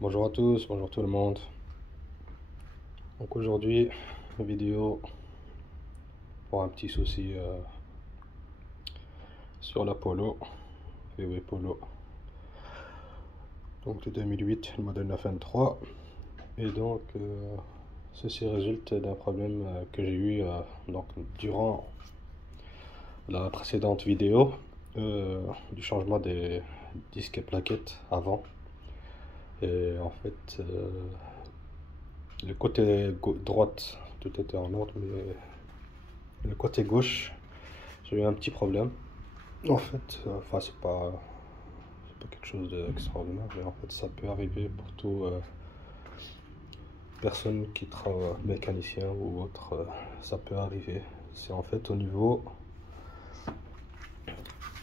Bonjour à tous, bonjour tout le monde. Donc aujourd'hui, vidéo pour un petit souci sur la Polo, VW Polo. Donc de 2008, le modèle 923. Et donc ceci résulte d'un problème que j'ai eu donc durant la précédente vidéo du changement des disques et plaquettes avant. Et en fait, le côté droite, tout était en ordre, mais le côté gauche, j'ai eu un petit problème. En fait, enfin, c'est pas quelque chose d'extraordinaire, mais en fait, ça peut arriver pour tout personne qui travaille, mécanicien ou autre, ça peut arriver. C'est en fait au niveau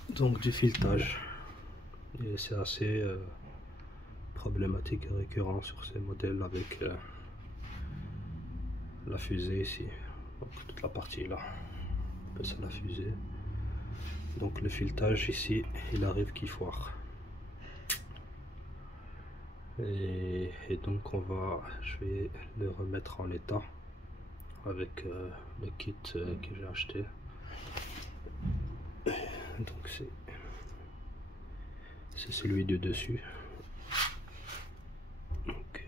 donc du filetage, et c'est assez problématique et récurrent sur ces modèles avec la fusée ici, donc toute la partie là, on appelle ça la fusée. Donc le filetage ici, il arrive qu'il foire. Et donc je vais le remettre en état avec le kit que j'ai acheté. Donc c'est celui de dessus. Donc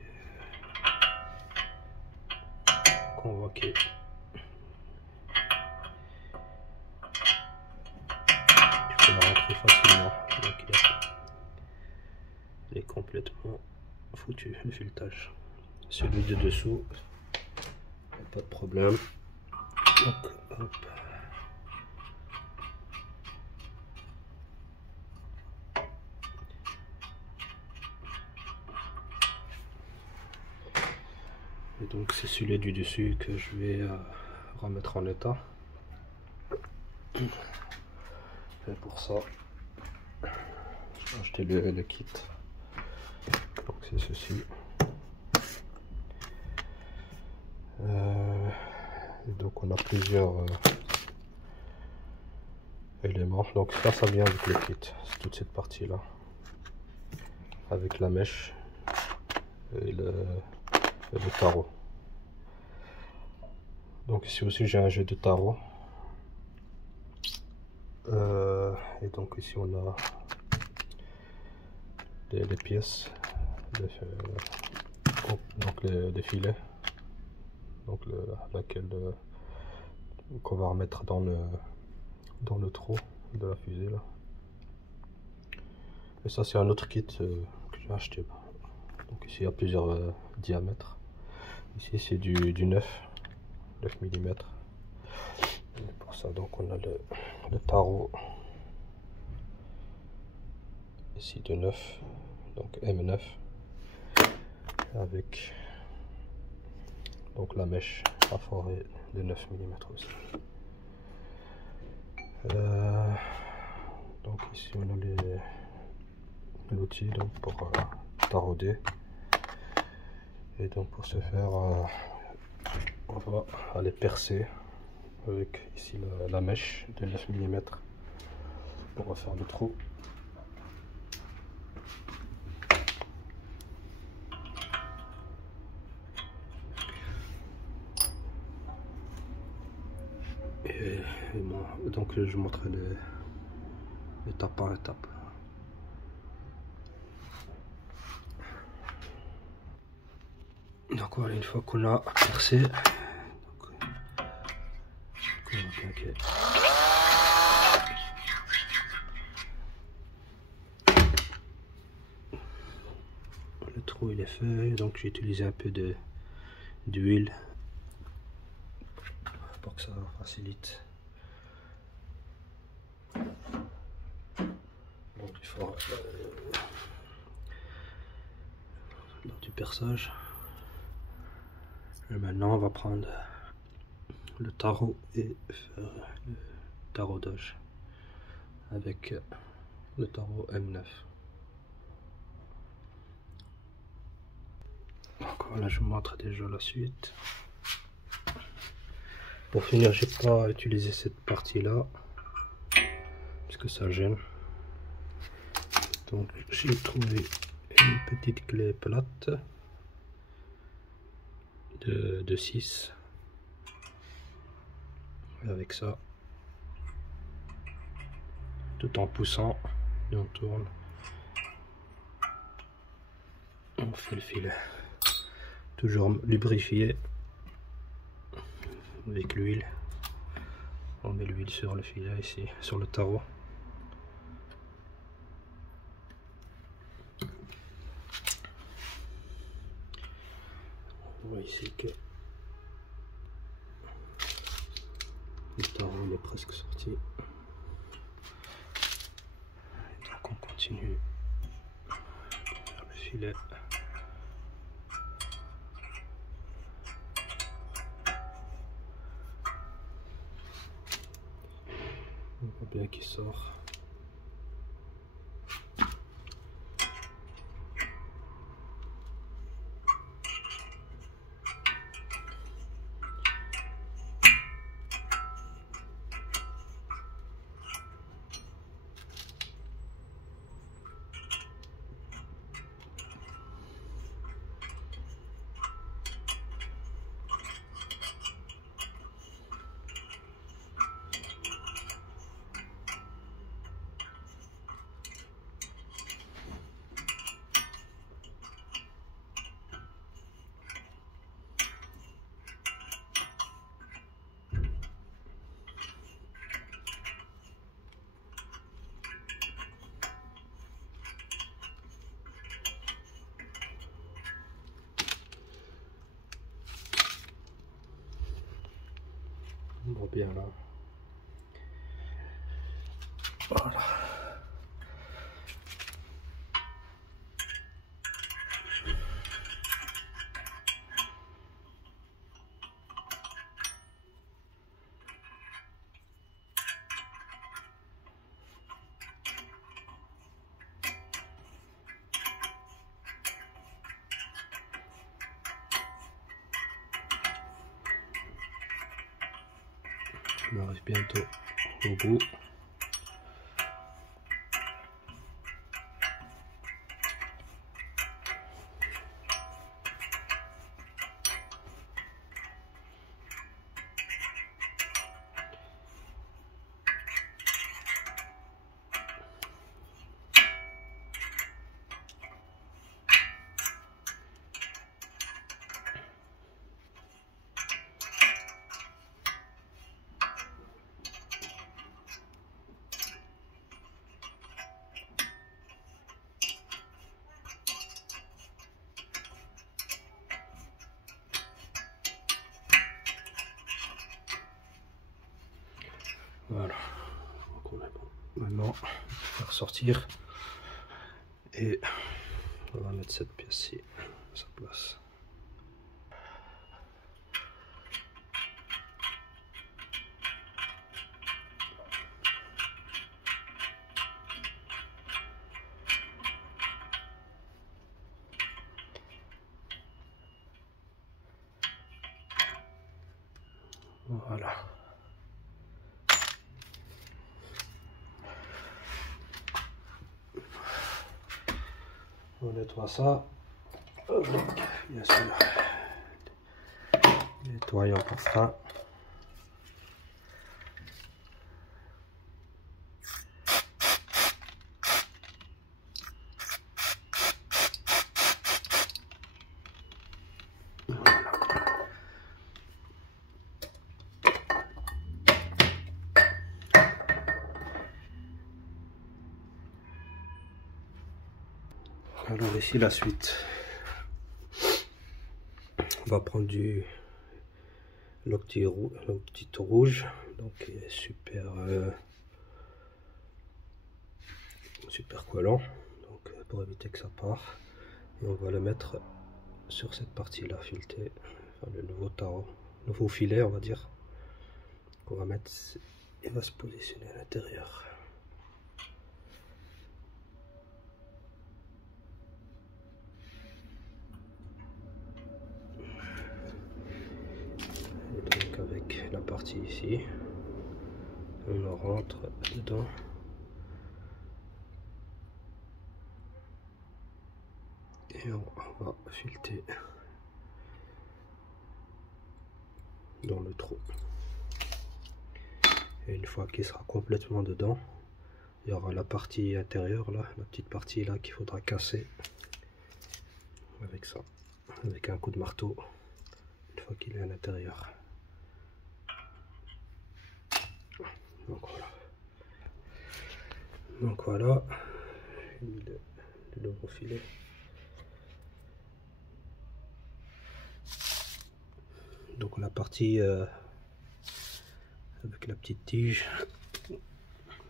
convoqué. Je peux la rentrer facilement. Donc il est complètement foutu le filetage. Celui de dessous, pas de problème. Donc hop. Et donc c'est celui du dessus que je vais remettre en état. Et pour ça, j'ai acheté le kit. Donc c'est ceci. Et donc on a plusieurs éléments. Donc ça vient avec le kit. C'est toute cette partie là, avec la mèche et le tarot. Donc ici aussi j'ai un jeu de tarot. Et donc ici on a les pièces, donc les filets, donc laquelle qu'on va remettre dans le trou de la fusée là. Et ça c'est un autre kit que j'ai acheté. Donc ici il y a plusieurs diamètres. Ici c'est du 9 mm. Et pour ça donc on a le tarot ici de 9, donc M9, avec donc la mèche perforée de 9 mm aussi. Donc ici on a l'outil donc pour tarauder. Et donc pour ce faire, on va aller percer avec ici la mèche de 9 mm pour refaire le trou. Et bon, donc je vous montrerai étape par étape. Donc voilà, une fois qu'on a percé, le trou il est fait, donc j'ai utilisé un peu d'huile pour que ça facilite. Donc il faut du perçage. Et maintenant on va prendre le tarot et faire le taraudage avec le tarot M9. Donc voilà, je vous montre déjà la suite. Pour finir, j'ai pas utilisé cette partie là parce que ça gêne. Donc j'ai trouvé une petite clé plate de 6. Avec ça, tout en poussant, et on tourne, on fait le filet. Toujours lubrifié avec l'huile. On met l'huile sur le filet ici, sur le tarot. On voit ici que le tarot est presque sorti. Et donc on continue vers le filet. On voit bien qu'il sort. On voit bien là. Voilà. On arrive bientôt au bout. Voilà, donc on est bon. Maintenant, on va faire sortir et on va mettre cette pièce-ci à sa place. Voilà. On nettoie ça, donc bien sûr nettoyant pour ça. Alors ici la suite. On va prendre l'octite rouge, donc il est super collant, donc pour éviter que ça part. Et on va le mettre sur cette partie là filetée, enfin, le nouveau filet on va dire, qu'on va mettre, il va se positionner à l'intérieur. Donc avec la partie ici, on rentre dedans. Et on va fileter dans le trou. Et une fois qu'il sera complètement dedans, il y aura la partie intérieure là, la petite partie là qu'il faudra casser avec ça, avec un coup de marteau, une fois qu'il est à l'intérieur. Donc voilà, j'ai mis le nouveau filet. Donc la partie avec la petite tige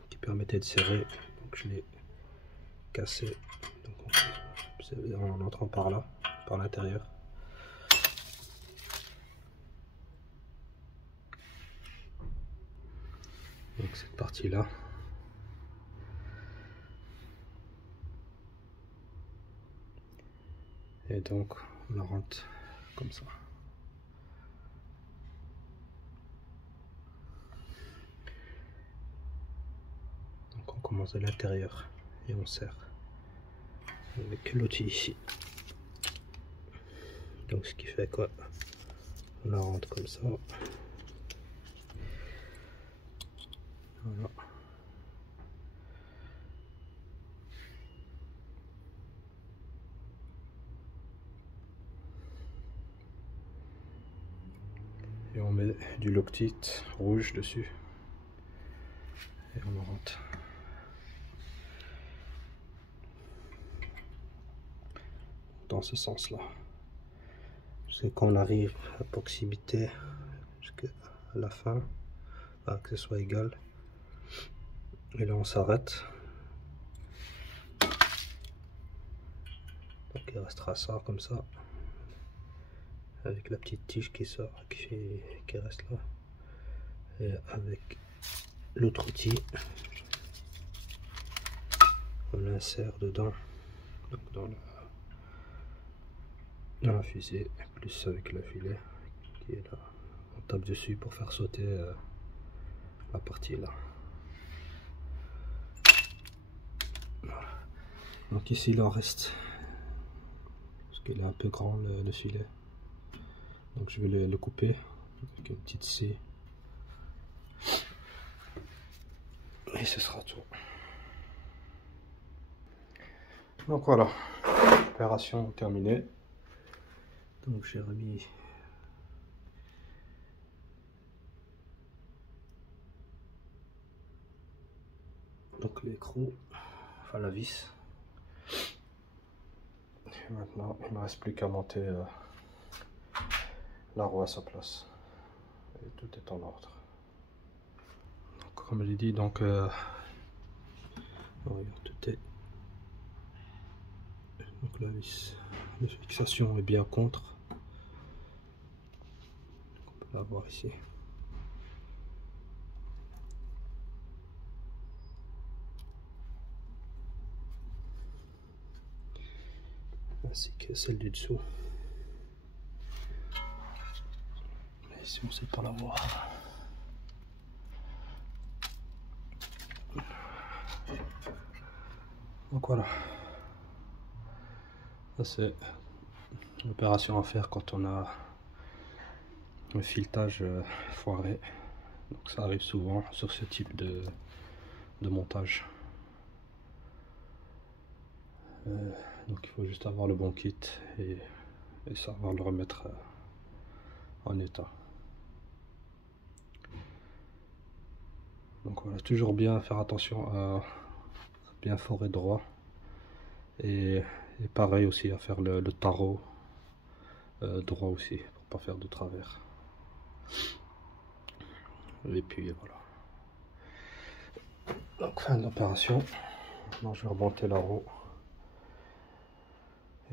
qui permettait de serrer, donc je l'ai cassé en entrant par là, par l'intérieur. Donc cette partie là. Et donc on la rentre comme ça. Donc on commence de l'intérieur et on serre avec l'outil ici. Donc ce qui fait quoi, on la rentre comme ça. Voilà. Et on met du Loctite rouge dessus. Et on le rentre. Dans ce sens-là. Parce que quand on arrive à proximité, jusqu'à la fin, que ce soit égal. Et là on s'arrête. Donc il restera ça comme ça. Avec la petite tige qui sort, qui reste là. Et avec l'autre outil, on l'insère dedans. Donc dans la fusée, plus avec le filet qui est là. On tape dessus pour faire sauter la partie là. Voilà. Donc ici il en reste, parce qu'il est un peu grand le filet. Donc je vais le couper avec une petite scie. Et ce sera tout. Donc voilà, opération terminée. Donc j'ai remis donc l'écrou, enfin la vis. Et maintenant il ne me reste plus qu'à monter la roue à sa place. Et tout est en ordre. Donc, comme je l'ai dit, donc tout est. Donc la vis de fixation est bien contre. On peut la voir ici. Ainsi que celle du dessous. Mais ici on ne sait pas la voir. Donc voilà. Ça c'est l'opération à faire quand on a un filetage foiré. Donc ça arrive souvent sur ce type de montage. Donc il faut juste avoir le bon kit et savoir le remettre en état. Donc voilà, toujours bien faire attention à bien forer droit et pareil aussi à faire le tarot droit aussi pour pas faire de travers. Et puis voilà. Donc fin de l'opération. Maintenant je vais remonter la roue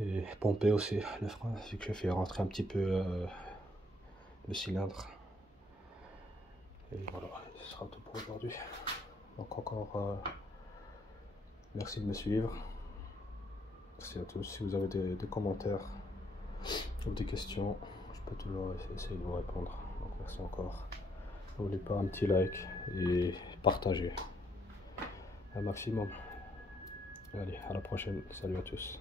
et pomper aussi le frein, vu que je fais rentrer un petit peu le cylindre. Et voilà, ce sera tout pour aujourd'hui. Donc encore merci de me suivre. Merci à tous. Si vous avez des commentaires ou des questions, je peux toujours essayer de vous répondre. Donc merci encore. N'oubliez pas un petit like et partagez un maximum. Allez, à la prochaine. Salut à tous.